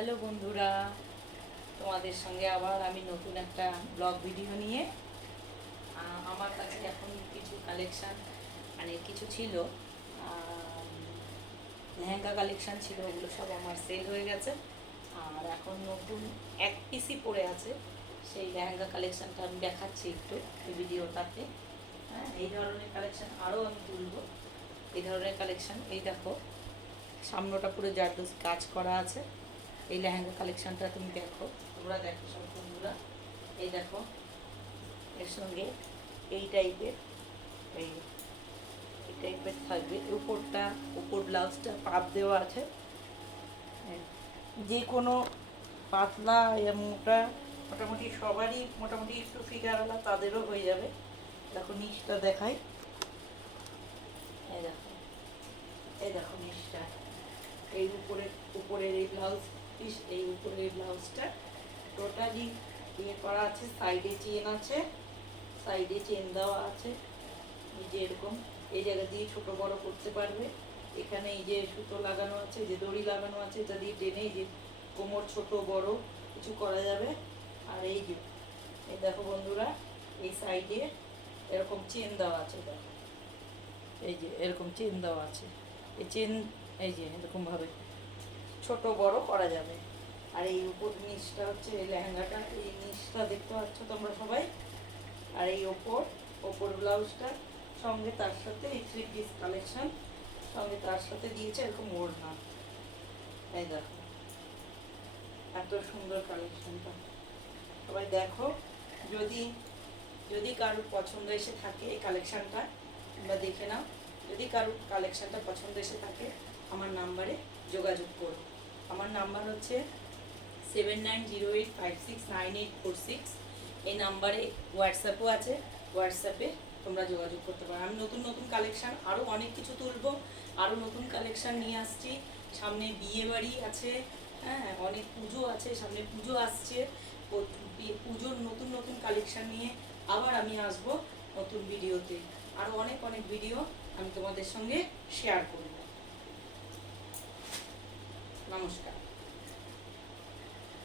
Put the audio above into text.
Hello বন্ধুরা, তোমাদের সঙ্গে আবার আমি নতুন একটা ব্লগ ভিডিও নিয়ে আমার কাছে এখন কিছু কালেকশান মানে কিছু ছিল, লেহেঙ্গা কালেকশান ছিল, ওগুলো সব আমার সেল হয়ে গেছে। আর এখন নতুন এক পিসি পড়ে আছে, সেই লেহেঙ্গা কালেকশানটা আমি দেখাচ্ছি একটু এই ভিডিওটাতে। হ্যাঁ, এই ধরনের কালেকশান আরও আমি তুলব। এই ধরনের কালেকশান, এই দেখো সামনেটা পুরো জারদোসি কাজ করা আছে। এই লেহেঙ্গা কালেকশানটা তুমি দেখো, তোমরা দেখো সব বন্ধুরা, এই দেখো এর সঙ্গে এই টাইপের এই এই টাইপের থাকবে। উপরটা উপর ব্লাউজটা পাপ দেওয়া আছে, যে কোনো পাতলা মোটা মোটামুটি সবারই মোটামুটি একটু ফিগারওয়ালা তাদেরও হয়ে যাবে। দেখো নিচটা দেখাই, এই দেখো, এই দেখো নিচটা, এই উপরের এই ব্লাউজ পিস, এই উপরের এই ব্লাউজটা টোটালি ইয়ে করা আছে। সাইডে চেন আছে, সাইডে চেন দেওয়া আছে, এই যে এরকম এই জায়গা দিয়ে ছোট বড় করতে পারবে। এখানে এই যে সুতো লাগানো আছে, যে দড়ি লাগানো আছে, এটা দিয়ে টেনে এই যে কোমর ছোট বড় কিছু করা যাবে। আর এই যে এই দেখো বন্ধুরা, এই সাইডে এরকম চেন দেওয়া আছে, দেখো এই যে এরকম চেন দেওয়া আছে, এই চেন এই যে এরকমভাবে ছোট বড় করা যাবে। আর এই উপর নিচটা হচ্ছে এই লেহেঙ্গাটা, এই নিচটা দেখতে পাচ্ছ তোমরা সবাই। আর এই ওপর ব্লাউজটা সঙ্গে তার সাথে এই 3 পিস কালেকশন সঙ্গে তার সাথে দিয়েছে এরকম ওড়না। এই দেখো এত সুন্দর কালেকশনটা, সবাই দেখো। যদি যদি কারোর পছন্দ এসে থাকে এই কালেকশানটা, তোমরা দেখে নাও। যদি কারোর কালেকশানটা পছন্দ এসে থাকে আমার নাম্বারে যোগাযোগ করো। আমার নাম্বার হচ্ছে 7908569846। এই নাম্বারে হোয়াটসঅ্যাপও আছে, হোয়াটসঅ্যাপে তোমরা যোগাযোগ করতে পারো। আমি নতুন নতুন কালেকশান আরও অনেক কিছু তুলবো, আরও নতুন কালেকশান নিয়ে আসছি। সামনে বিয়ে বাড়ি আছে, হ্যাঁ অনেক পুজো আছে, সামনে পুজো আসছে। পুজোর নতুন নতুন কালেকশান নিয়ে আবার আমি আসব নতুন ভিডিওতে। আরও অনেক অনেক ভিডিও আমি তোমাদের সঙ্গে শেয়ার করব। নমস্কার।